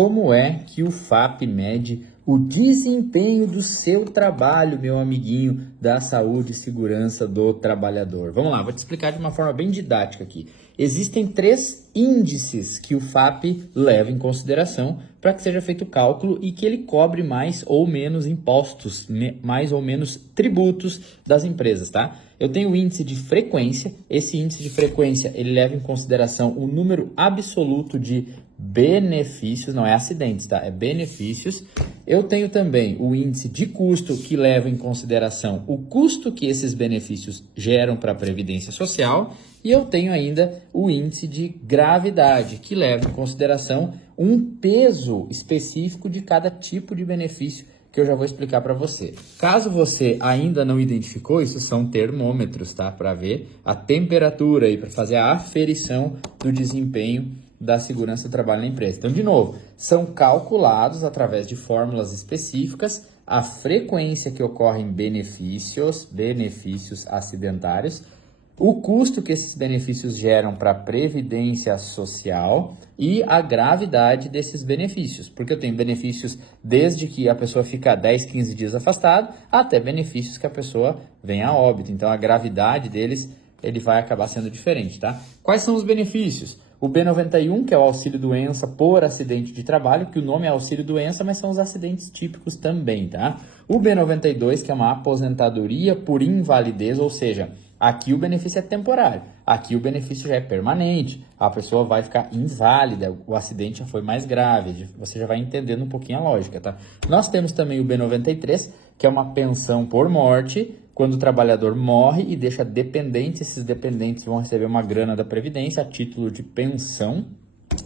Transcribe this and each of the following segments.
como é que o FAP mede o desempenho do seu trabalho, meu amiguinho da saúde e segurança do trabalhador? Vamos lá, vou te explicar de uma forma bem didática aqui. Existem 3 índices que o FAP leva em consideração para que seja feito o cálculo e que ele cobre mais ou menos impostos, mais ou menos tributos das empresas, tá? Eu tenho o índice de frequência. Esse índice de frequência, ele leva em consideração o número absoluto de benefícios, não é acidentes, tá? É benefícios. Eu tenho também o índice de custo, que leva em consideração o custo que esses benefícios geram para a Previdência Social. E eu tenho ainda o índice de gravidade, que leva em consideração um peso específico de cada tipo de benefício que eu já vou explicar para você. Caso você ainda não identificou, isso são termômetros, tá? Para ver a temperatura e para fazer a aferição do desempenho da segurança do trabalho na empresa. Então, de novo, são calculados através de fórmulas específicas a frequência que ocorre em benefícios acidentários, o custo que esses benefícios geram para a Previdência Social e a gravidade desses benefícios. Porque eu tenho benefícios desde que a pessoa fica 10, 15 dias afastado, até benefícios que a pessoa vem a óbito. Então, a gravidade deles, ele vai acabar sendo diferente, tá? Quais são os benefícios? O B91, que é o auxílio-doença por acidente de trabalho, que o nome é auxílio-doença, mas são os acidentes típicos também, tá? O B92, que é uma aposentadoria por invalidez, ou seja, aqui o benefício é temporário, aqui o benefício já é permanente, a pessoa vai ficar inválida, o acidente já foi mais grave, você já vai entendendo um pouquinho a lógica, tá? Nós temos também o B93, que é uma pensão por morte, quando o trabalhador morre e deixa dependentes, esses dependentes vão receber uma grana da Previdência a título de pensão.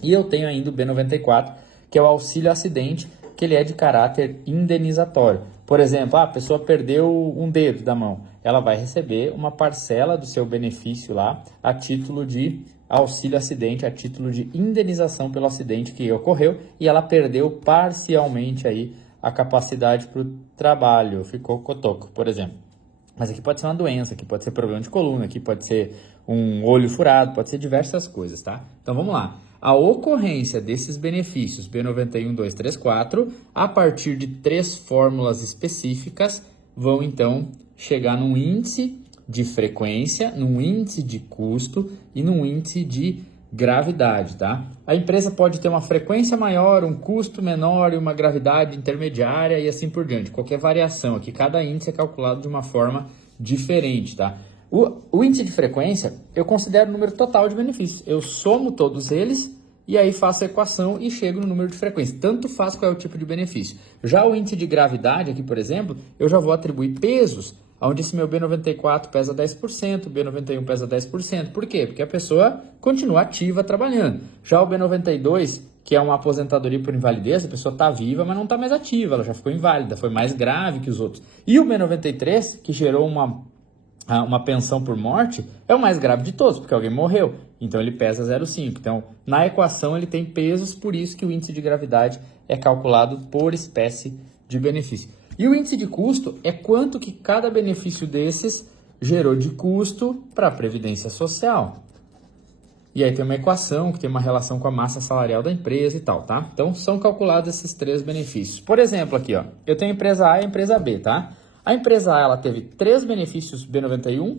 E eu tenho ainda o B94, que é o auxílio acidente, que ele é de caráter indenizatório. Por exemplo, a pessoa perdeu um dedo da mão, ela vai receber uma parcela do seu benefício lá a título de auxílio acidente, a título de indenização pelo acidente que ocorreu e ela perdeu parcialmente aí a capacidade para o trabalho, ficou cotoco, por exemplo. Mas aqui pode ser uma doença, aqui pode ser problema de coluna, aqui pode ser um olho furado, pode ser diversas coisas, tá? Então vamos lá. A ocorrência desses benefícios B91, 2, 3, 4, a partir de 3 fórmulas específicas, vão então chegar num índice de frequência, num índice de custo e num índice de gravidade, tá? A empresa pode ter uma frequência maior, um custo menor e uma gravidade intermediária e assim por diante. Qualquer variação aqui, cada índice é calculado de uma forma diferente, tá? O índice de frequência, eu considero o número total de benefícios. Eu somo todos eles e aí faço a equação e chego no número de frequência. Tanto faz qual é o tipo de benefício. Já o índice de gravidade aqui, por exemplo, eu já vou atribuir pesos, onde esse meu B94 pesa 10%, o B91 pesa 10%. Por quê? Porque a pessoa continua ativa trabalhando. Já o B92, que é uma aposentadoria por invalidez, a pessoa está viva, mas não está mais ativa, ela já ficou inválida, foi mais grave que os outros. E o B93, que gerou uma pensão por morte, é o mais grave de todos, porque alguém morreu. Então ele pesa 0,5. Então, na equação ele tem pesos, por isso que o índice de gravidade é calculado por espécie de benefício. E o índice de custo é quanto que cada benefício desses gerou de custo para a Previdência Social. E aí tem uma equação que tem uma relação com a massa salarial da empresa e tal, tá? Então, são calculados esses 3 benefícios. Por exemplo, aqui, ó, eu tenho a empresa A e a empresa B, tá? A empresa A, ela teve 3 benefícios B91,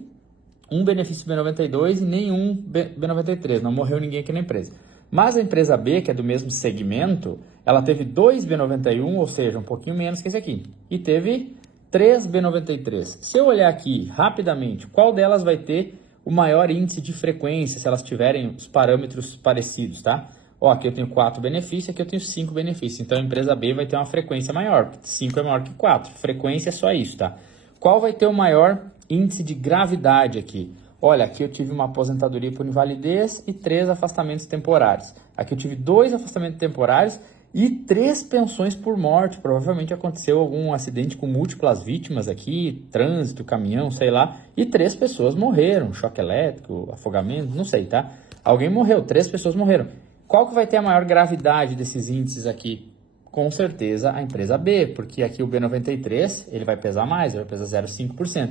um benefício B92 e nenhum B93, não morreu ninguém aqui na empresa. Mas a empresa B, que é do mesmo segmento, ela teve 2 B91, ou seja, um pouquinho menos que esse aqui, e teve 3 B93. Se eu olhar aqui rapidamente, qual delas vai ter o maior índice de frequência, se elas tiverem os parâmetros parecidos, tá? Ó, aqui eu tenho 4 benefícios, aqui eu tenho 5 benefícios. Então a empresa B vai ter uma frequência maior, porque 5 é maior que 4. Frequência é só isso, tá? Qual vai ter o maior índice de gravidade aqui? Olha, aqui eu tive uma aposentadoria por invalidez e 3 afastamentos temporários. Aqui eu tive 2 afastamentos temporários e 3 pensões por morte. Provavelmente aconteceu algum acidente com múltiplas vítimas aqui, trânsito, caminhão, sei lá. E 3 pessoas morreram, choque elétrico, afogamento, não sei, tá? Alguém morreu, 3 pessoas morreram. Qual que vai ter a maior gravidade desses índices aqui? Com certeza a empresa B, porque aqui o B93 ele vai pesar mais, ele vai pesar 0,5%.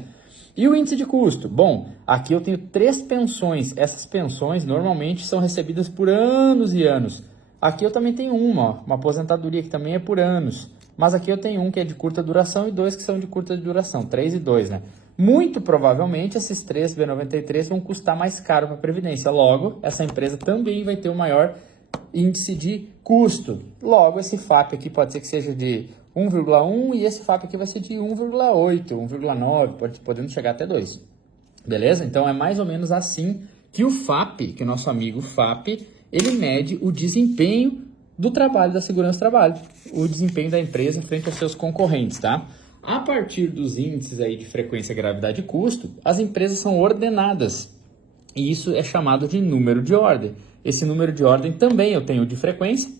E o índice de custo? Bom, aqui eu tenho 3 pensões. Essas pensões normalmente são recebidas por anos e anos. Aqui eu também tenho uma aposentadoria que também é por anos. Mas aqui eu tenho um que é de curta duração e dois que são de curta duração, 3 e 2, né? Muito provavelmente esses 3 B93 vão custar mais caro para a Previdência. Logo, essa empresa também vai ter o maior índice de custo. Logo, esse FAP aqui pode ser que seja de 1,1 e esse FAP aqui vai ser de 1,8, 1,9, podendo chegar até 2. Beleza? Então é mais ou menos assim que o FAP, que o nosso amigo FAP, ele mede o desempenho do trabalho, da segurança do trabalho, o desempenho da empresa frente aos seus concorrentes, tá? A partir dos índices aí de frequência, gravidade e custo, as empresas são ordenadas e isso é chamado de número de ordem. Esse número de ordem também eu tenho o de frequência,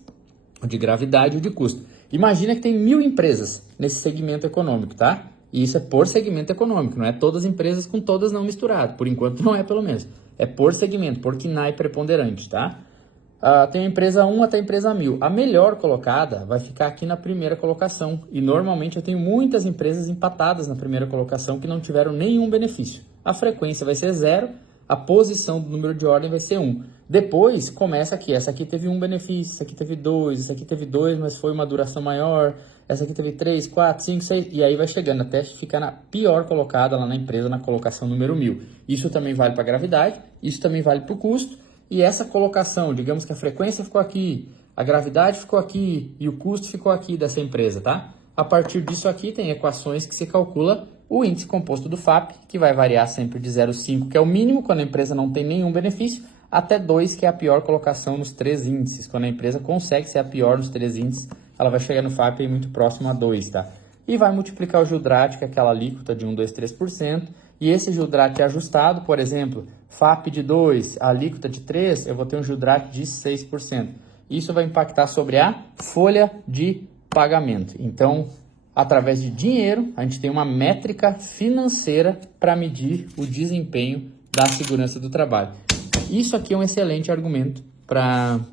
o de gravidade e o de custo. Imagina que tem 1000 empresas nesse segmento econômico, tá? E isso é por segmento econômico, não é todas as empresas com todas não misturado. Por enquanto não é, pelo menos. É por segmento, por KNAI preponderante, tá? Tem a empresa 1 até a empresa 1000. A melhor colocada vai ficar aqui na primeira colocação. E normalmente eu tenho muitas empresas empatadas na primeira colocação que não tiveram nenhum benefício. A frequência vai ser 0, a posição do número de ordem vai ser 1. Depois começa aqui, essa aqui teve um benefício, essa aqui teve 2, essa aqui teve 2, mas foi uma duração maior, essa aqui teve 3, 4, 5, 6, e aí vai chegando até ficar na pior colocada lá na empresa, na colocação número 1000. Isso também vale para a gravidade, isso também vale para o custo, e essa colocação, digamos que a frequência ficou aqui, a gravidade ficou aqui e o custo ficou aqui dessa empresa, tá? A partir disso aqui tem equações que se calcula o índice composto do FAP, que vai variar sempre de 0,5, que é o mínimo quando a empresa não tem nenhum benefício, até 2, que é a pior colocação nos 3 índices. Quando a empresa consegue ser a pior nos 3 índices, ela vai chegar no FAP aí muito próximo a 2, tá? E vai multiplicar o Gildrat, que é aquela alíquota de 1, 2, 3%, e esse Gildrat ajustado, por exemplo, FAP de 2, a alíquota de 3, eu vou ter um Gildrat de 6%. Isso vai impactar sobre a folha de pagamento. Então, através de dinheiro, a gente tem uma métrica financeira para medir o desempenho da segurança do trabalho. Isso aqui é um excelente argumento para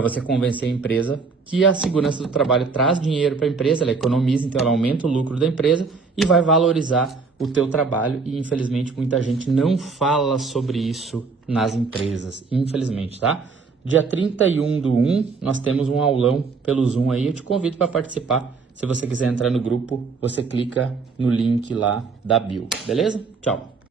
você convencer a empresa que a segurança do trabalho traz dinheiro para a empresa, ela economiza, então ela aumenta o lucro da empresa e vai valorizar o teu trabalho. E infelizmente muita gente não fala sobre isso nas empresas, infelizmente, tá? Dia 31/1 nós temos um aulão pelo Zoom aí, eu te convido para participar. Se você quiser entrar no grupo, você clica no link lá da bio, beleza? Tchau!